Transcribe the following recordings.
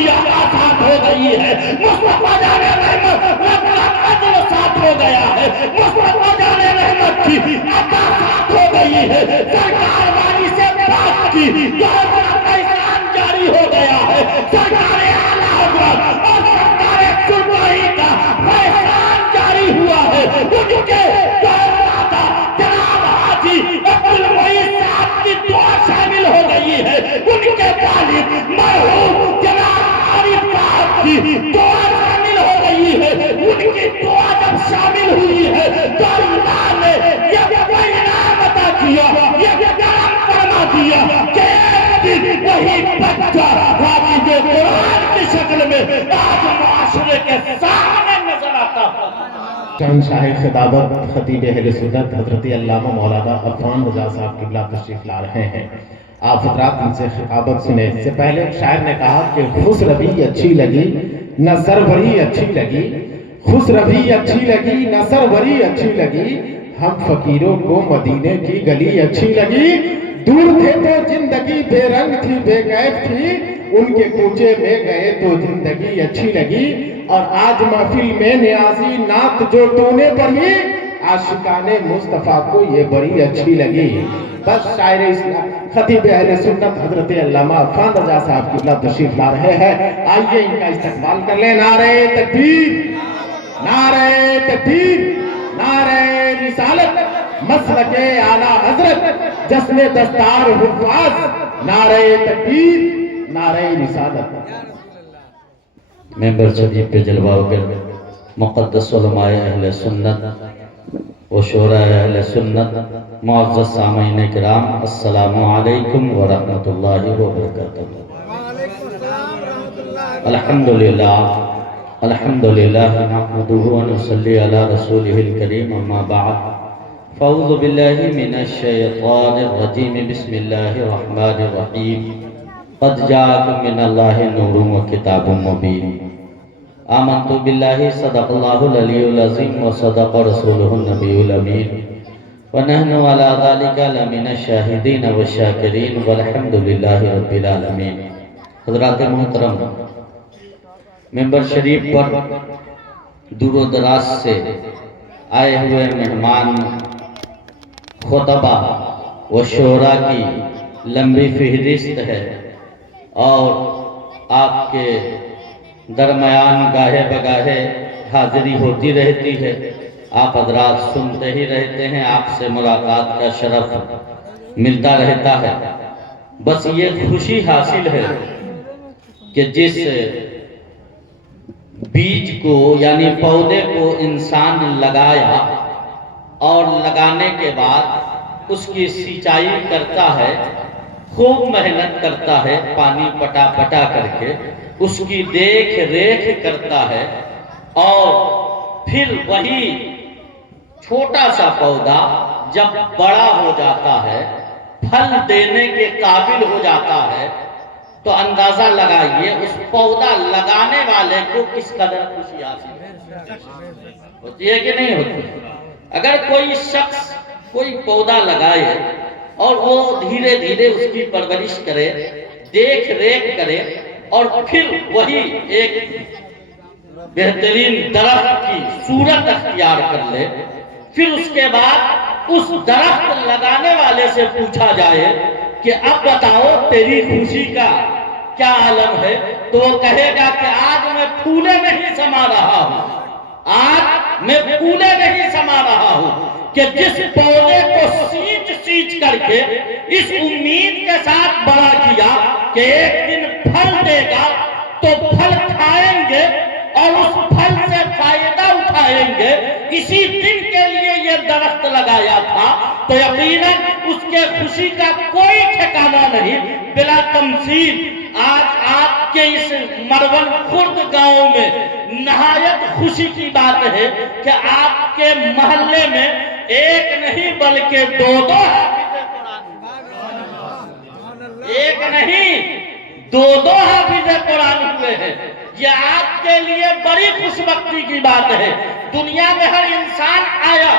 کی عطا ساتھ ہو گئی ہے، مصطفیٰ جان رحمت رب کا فضل ساتھ ہو گیا ہے، مصطفیٰ جان رحمت کی عطا ساتھ ہو گئی ہے، سرکار والی سے بات کی تو حضرت کا احسان جاری ہو گیا ہے، سرکار اعلیٰ حضرت اور سرکار سلطانی کا احسان جاری ہوا ہے، ان کے دادا جناب حاجی عبدالمعید صاحب کی دعا شامل ہو گئی ہے، ان کے والد مرحوم جناب عارف صاحب کی دعا شامل ہو گئی ہے، ان کی دعا جب شامل ہوئی ہے تو اللہ نے یہ کوئی انعام عطا کیا، یہ کرم فرما دیا کہ ایک دن وہی بچہ حافظ قرآن کی شکل میں آج معاشرے کے سامنے نظر آتا ہے۔ شہنشاہ خطابت خطیب اہل سنت حضرت علامہ مولانا عفان رضا صاحب قبلہ تشریف لا رہے ہیں، آپ حضرات ان سے خطابت سنیں۔ اس سے پہلے شاعر نے کہا کہ خسروی اچھی لگی نہ سروری اچھی لگی، خسروی اچھی لگی نہ سروری اچھی لگی، ہم فقیروں کو مدینے کی گلی اچھی لگی، دور تھے تو زندگی بے رنگ تھی بے کیف تھی، ان کے کوچے میں گئے تو زندگی اچھی لگی، اور آج محفل میں نیازی نعت جو ٹونے پڑھی، عاشقان مصطفیٰ کو یہ بڑی اچھی لگی۔ بس شاعر اسلام خطیب اہل سنت حضرت علامہ عفان رضا صاحب قبلہ تشریف لا رہے ہیں، آئیے ان کا استقبال کر لیں۔ نعرہ تکبیر، نعرہ تکبیر، نعرہ رسالت، مسلک اعلیٰ حضرت، جشن دستار حفاظ، نعرہ تکبیر، نعرہ رسالت۔ ممبر شریف پہ جلوہ ہو کر مقدس علماء اہل سنت و شورا اہل سنت، معزز سامعین کرام، السلام علیکم ورحمۃ اللہ وبرکاتہ۔ الحمدللہ الحمدللہ نحمدہ ونصلی علی رسولہ الکریم، اما بعد فاعوذ باللہ من الشیطان الرجیم، بسم اللہ الرحمن الرحیم، قد جاءکم من اللہ نور و کتاب مبین، آمنت باللہ صدق اللہ العلی العظیم و صدق رسولہ النبی الامین، ونحن علی ذلک لمن الشاہدین والشاکرین والحمدللہ رب العالمین۔ حضرات محترم، ممبر شریف پر دور و دراز سے آئے ہوئے مہمان، خطبہ و شعراء کی لمبی فہرست ہے، اور آپ کے درمیان گاہے بگاہے حاضری ہوتی رہتی ہے، آپ حضرات سنتے ہی رہتے ہیں، آپ سے ملاقات کا شرف ملتا رہتا ہے۔ بس یہ خوشی حاصل ہے کہ جس بیج کو یعنی پودے کو انسان لگایا اور لگانے کے بعد اس کی سینچائی کرتا ہے، خوب محنت کرتا ہے، پانی پٹا پٹا کر کے اس کی دیکھ ریکھ کرتا ہے، اور پھر وہی چھوٹا سا پودا جب بڑا ہو جاتا ہے، پھل دینے کے قابل ہو جاتا ہے، تو اندازہ لگائیے اس پودا لگانے والے کو کس قدر خوشی حاصل ہوتی ہے کہ نہیں ہوتی۔ اگر کوئی شخص کوئی پودا لگائے اور وہ دھیرے دھیرے اس کی پرورش کرے، دیکھ ریکھ کرے، اور پھر وہی ایک بہترین درخت کی صورت اختیار کر لے، پھر اس کے بعد اس درخت لگانے والے سے پوچھا جائے کہ اب بتاؤ تیری خوشی کا کیا عالم ہے، تو وہ کہے گا کہ آج میں پھولے نہیں سما رہا ہوں، آج میں پھولے نہیں سما رہا ہوں کہ جس پودے کو سینچ سینچ کر کے اس امید کے ساتھ بڑا کیا کہ ایک دن پھل دے گا تو پھل کھائیں گے اور اس پھل سے فائدہ اٹھائیں گے، اسی دن کے لیے یہ درخت لگایا تھا، تو یقیناً اس کے خوشی کا کوئی ٹھکانہ نہیں۔ بلا تمثیل آج آپ کے اس مرون خرد گاؤں میں نہایت خوشی کی بات ہے کہ آپ کے محلے میں ایک نہیں بلکہ دو حافظ قرآن، ایک نہیں دو حافظ قرآن ہوئے ہیں۔ یہ آپ کے لیے بڑی خوش بختی کی بات ہے۔ دنیا میں ہر انسان آیا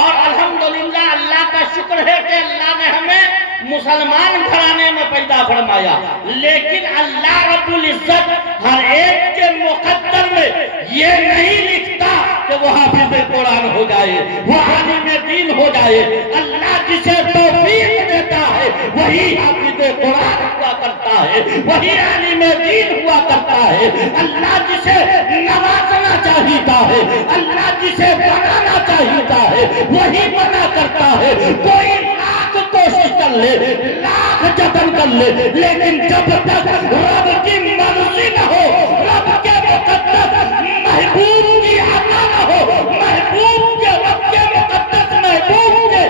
اور الحمدللہ اللہ کا شکر ہے کہ اللہ نے ہمیں मुसलमान घराने में पैदा फरमाया, लेकिन अल्लाह रब्बुल इज्जत हर एक के मुकद्दर में ये नहीं लिखता कि वो हाफिज कुरान हो जाए, वो आलिम दीन हो जाए। अल्लाह जिसे तौफीक देता है वही हाफिज कुरान हुआ करता है, वही आलिम दीन हुआ करता है। अल्लाह जिसे नवाजना चाहता है, अल्लाह जिसे बनाना चाहता है वही बना करता है। कोई लाख कोशिश कर ले, लाख जतन कर ले, लेकिन जब तक रब की मर्जी न हो, रब के मुकद्दस महबूब की आज्ञा न हो, महबूब के रब के मुकद्दस महबूब के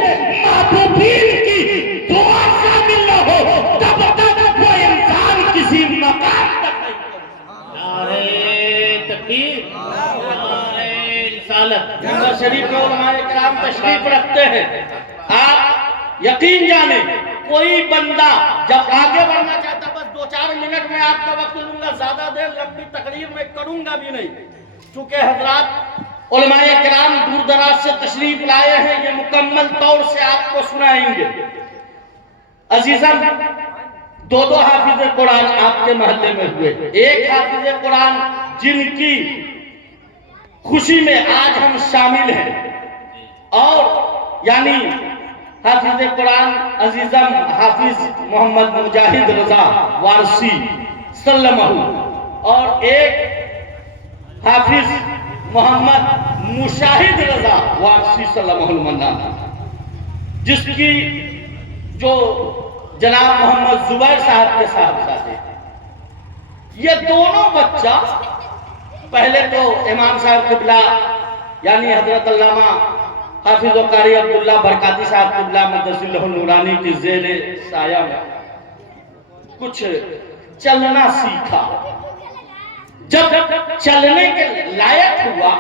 महबूबीन की दुआ शामिल न हो, तब तक वो इंसान किसी मकाम तक नहीं पहुंचता। नारे तकबीर, नारे रिसालत। गंगा शरीफ में उलमाए किराम तशरीफ रखते हैं। आप यकीन जाने, कोई बंदा जब आगे बढ़ना चाहता, बस 2-4 मिनट में आपका वक्त लूंगा, ज्यादा देर लंबी तकरीर में करूंगा भी नहीं, चूंकि हजरात उलमाए किराम दूर दराज से तशरीफ लाए हैं, ये मुकम्मल तौर से आपको सुनाएंगे। अजीजन, 2 हाफिज कुरान आपके मोहल्ले में हुए। एक हाफिज कुरान जिनकी खुशी में आज हम शामिल हैं, और यानी हाफिज कुरान अजीजम हाफिज मोहम्मद मुजाहिद रजा वारसी सल्लमहु, और एक हाफिज मोहम्मद मुशाहिद रजा वारसी सल्लमहुल मन्ना, जिसकी जो जनाब मोहम्मद जुबैर साहब के साहबजादे। ये दोनों बच्चा पहले तो इमाम साहब किबला यानी हजरत अल्लामा हाफिज व कारी अब्दुल्ला बरकाती साहब किबला मदरसुल नूरानी की ज़ेरे साया में कुछ चलना सीखा। जब चलने के लायक हुआ,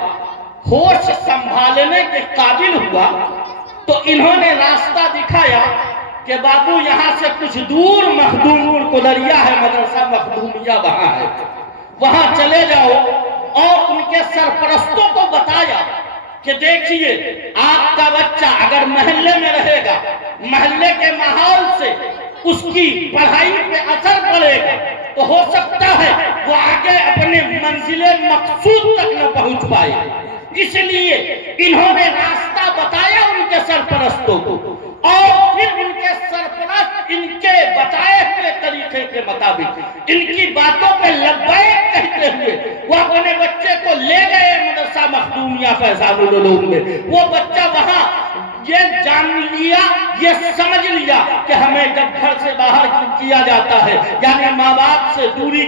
होश संभालने के काबिल हुआ, तो इन्होंने रास्ता दिखाया कि बाबू यहाँ से कुछ दूर मखदूमुल कुदरिया है, मदरसा मखदूमिया वहां है, वहां चले जाओ। और उनके सरपरस्तों को बताया कि देखिए, आपका बच्चा अगर महल्ले में रहेगा, महल्ले के माहौल से उसकी पढ़ाई पे असर पड़ेगा, तो हो सकता है वो आगे अपने मंजिले मकसूद तक न पहुंच पाए। इसलिए इन्होंने रास्ता बताया उनके सरपरस्तों को, और फिर उनके सरपरस्त इनके बताए हुए तरीके के मुताबिक इनकी बातों पे लब्बैक कहते हुए वो अपने बच्चे को ले गए मदरसा मखदूमिया फैजानुल उलूम में। वो बच्चा वहां ये जान लिया, ये समझ लिया कि हमें जब घर से बाहर किया जाता है, यानी माँ बाप से दूरी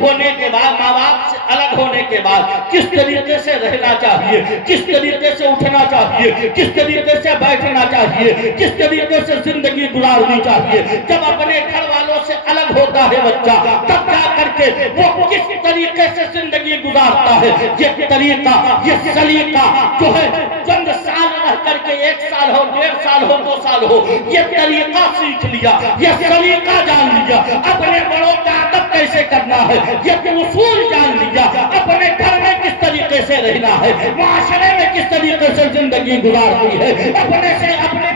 होने के बाद, माँ बाप से अलग होने के बाद किस तरीके से रहना चाहिए, किस तरीके से उठना चाहिए, किस तरीके से बैठना चाहिए, किस तरीके से जिंदगी गुजारनी चाहिए। जब अपने घर वालों से अलग होता है बच्चा, तब जा करके वो किस तरीके से जिंदगी गुजारता है, ये तरीका, ये सलीका जो है, चंद साल रह करके 1 साल हो, 1.5 साल हो, 2 साल हो, ये तरीका सीख लिया, ये सलीका जान लिया, अपने बड़ों का अदब कैसे करना है ये उसूल जान लिया, अपने घर में किस तरीके से रहना है, माशरे में किस तरीके से जिंदगी गुजारनी है, अपने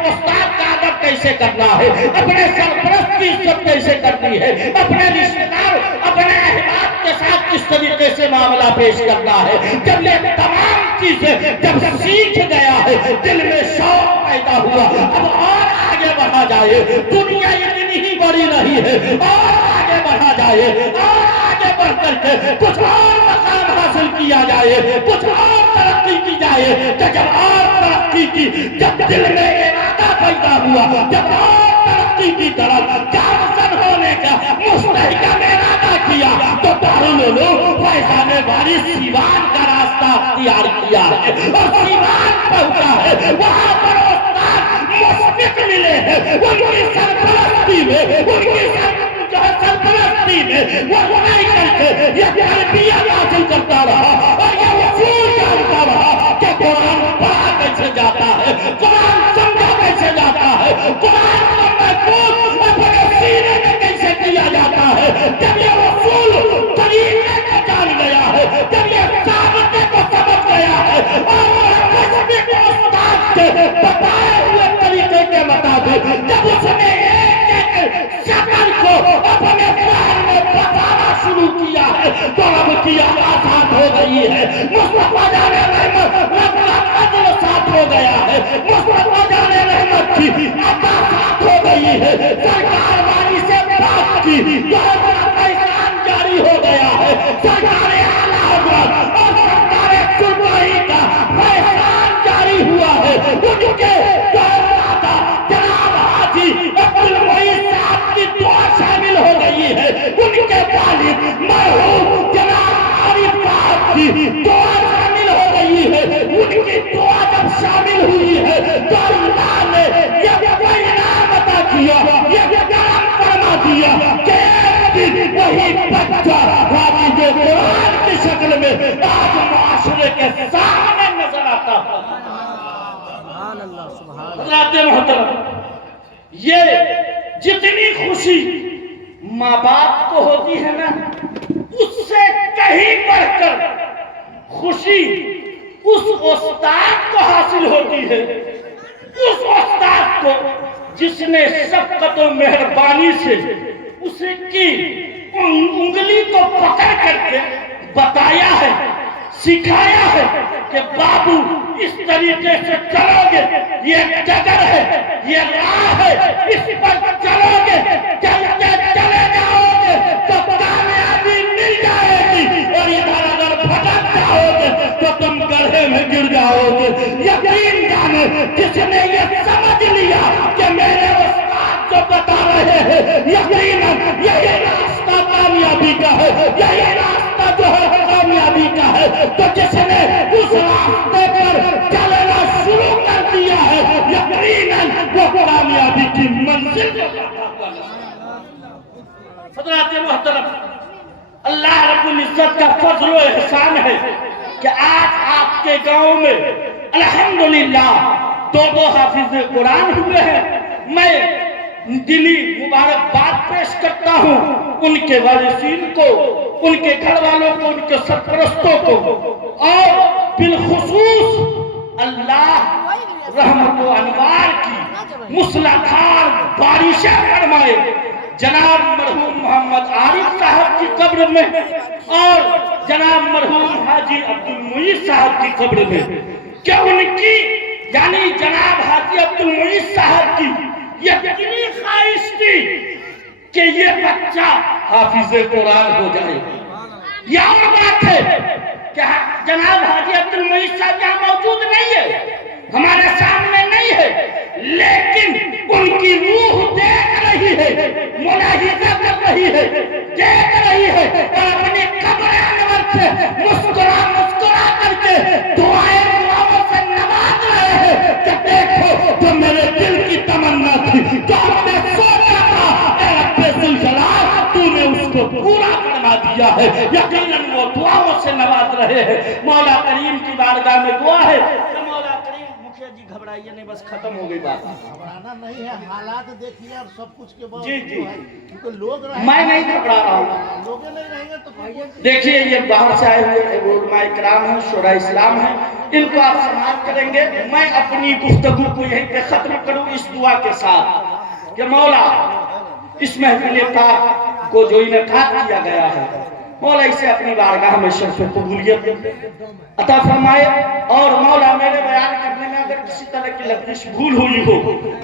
उस्ताद का अदब कैसे करना है, अपने सरपरस्त की इज्जत कैसे करनी है, अपने रिश्तेदार, अपने अहबाब के साथ किस तरीके से मामला पेश करना है। जब ये तमाम चीजें जब सीख गया है, दिल में शौक पैदा हुआ, अब और आगे बढ़ा जाए, दुनिया इतनी ही बड़ी नहीं है, और आगे बढ़ा जाए, और आगे बढ़ करके कुछ और मकाम हासिल किया जाए, कुछ और तरक्की की जाए। तो जब और तरक्की की, जब दिल में इरादा पैदा हुआ, जब और तरक्की की तरफ गामजन होने का मुस्तहकम इरादा किया, तो दारुल उलूम फैजान बारी सीवान का रास्ता तैयार किया है, और सीवान पहुंचा है। वहां पर उस्ताद मुशफिक मिले हैं, उनकी सरपरस्ती में, उनकी सरपरस्ती में वो पढ़ाई करके ये तरबियत हासिल करता रहा, और ये उसूल जानता रहा कि कुरान पढ़ा कैसे जाता है, कुरान समझा कैसे जाता है, कुरान को महफूज अपने सीने में कैसे किया जाता है। जब ये उसूल तरीके को जान गया है, जब ये साबिते को समझ गया है, और मुशफिक उस्ताद के बताए हुए तरीके के मुताबिक जब उसने एक की आसात हो गई है। मुस्तफा जाने रहमत का साथ हो गया है। मुस्तफा जाने रहमत की आसात हो गई है। सरकार वाली से बात की पैसान जारी हो गया है। सरकार आला हज़रत और सरकार सुरमाही का पैसान जारी हुआ है। उनके जनाब हाजी अब्दुल मुईज़ साहब की दुआ शामिल हो गई है। उनके वालिद मरहूम जनाब आरिफ साहब की दुआ शामिल हो गई है। उनकी दुआ जब शामिल हुई है तो अल्लाह ने ये इनाम अता किया, ये करम फरमा दिया कि एक दिन वही बच्चा हाफिज़ कुरान की शक्ल में आज मुआशरे के सामने नजर आता है। हज़रात मोहतरम, ये जितनी खुशी माँ बाप को होती है ना, उससे कहीं बढ़कर खुशी उस उस्ताद को हासिल होती है। उस उस्ताद को जिसने शफ़क़त और मेहरबानी से उसकी उंगली को पकड़ करके बताया है, सिखाया है कि बाबू इस तरीके से चलोगे, ये डगर है, ये राह है, इस पर चलोगे, चलते चले जाओगे तो कामयाबी मिल जाएगी, और इधर अगर भटक जाओगे तो तुम गड्ढे में गिर जाओगे। यकीन जाने जिसने ये समझ लिया कि मेरे उस्ताद जो बता रहे हैं यकीनन यही रास्ता कामयाबी का है, यही रास्ता जो है कामयाबी का है, तो जिसने उस रास्ते पर चलना शुरू कर दिया है यकीनन वो कामयाबी की मंजिल को पाता है। हज़रात मोहतरम, अल्लाह रब्बुल इज्जत का फज़ल व एहसान है कि आज आपके गांव में अल्हम्दुलिल्लाह दो हाफिज़ कुरान हुए हैं। मैं दिली मुबारकबाद पेश करता हूँ उनके वारिसीन को, उनके घर वालों को, उनके सरपरस्तों को, और बिलखुसूस अल्लाह रहमत व अनवार की मूसलाधार बारिशें फरमाए जनाब मरहूम मोहम्मद आरिफ साहब की कब्र में और जनाब मरहूम हाजी अब्दुल मुईज़ साहब की कब्र में, क्या उनकी यानी जनाब हाजी अब्दुल मुईज़ साहब की ये कितनी ख्वाहिश थी कि ये बच्चा हाफिज़े कुरान हो जाए। ये और बात है कि जनाब हाजी अब्दुल मुईज़ साहब यहाँ मौजूद नहीं है, हमारे सामने नहीं है, लेकिन उनकी रूह देख रही है, मुलाहिज़ा कर रही है, देख रही है, और अपने कब्र अनवर से मुस्कुरा मुस्कुरा करके दुआएं दुआओं से नवाज रहे हैं कि देखो जो मेरे दिल की तमन्ना थी, जो हमने सोचा था, रब्बे ज़ुल जलाल तूने उसको पूरा करवा दिया है। यकीनन वो दुआओं से नवाज रहे हैं। मौला करीम की बारगाह में दुआ है कि मौला करीम, मुखिया जी घबराइए नहीं, बस खत्म हो गई बात। घबराना नहीं है, हालात देखिए और सब कुछ के बाद जी जी, क्योंकि लोग मैं नहीं घबरा रहा हूँ। लोग नहीं रहेंगे तो देखिए ये बाहर से आए हुए उलमा इकराम हैं, शोरा इस्लाम हैं, इनको आप समाप्त करेंगे। मैं अपनी गुफ्तगू को यहीं पे खत्म करूँ इस दुआ के साथ कि मौला इस महफिल पाक को जो इनेकाद किया गया है, मौला इसे अपनी बारगाह में शर्फ कबूलियत अता फरमाए, और मौला मेरे बयान करने में अगर किसी तरह की लफ्ज़ भूल हुई हो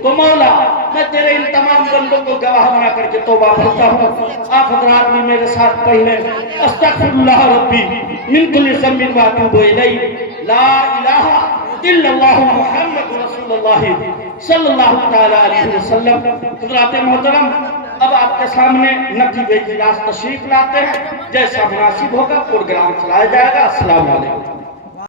तो मौला मैं तेरे इन तमाम बंदों को गवाह बना करके तौबा करता हूँ। आप हज़रात भी मेरे साथ पढ़ने अस्तग़फिरुल्लाह रब्बी मिन कुल्लि ज़ंबिन व अतूबु इलैहि, ला इलाहा इल्लल्लाह मुहम्मद रसूलुल्लाह सल्लल्लाहु तआला अलैहि वसल्लम। हज़रात मोहतरम, अब आपके सामने नकीब इजलास तशरीफ लाते हैं, जैसा मुनासिब होगा प्रोग्राम चलाया जाएगा। अस्सलाम वालेकुम।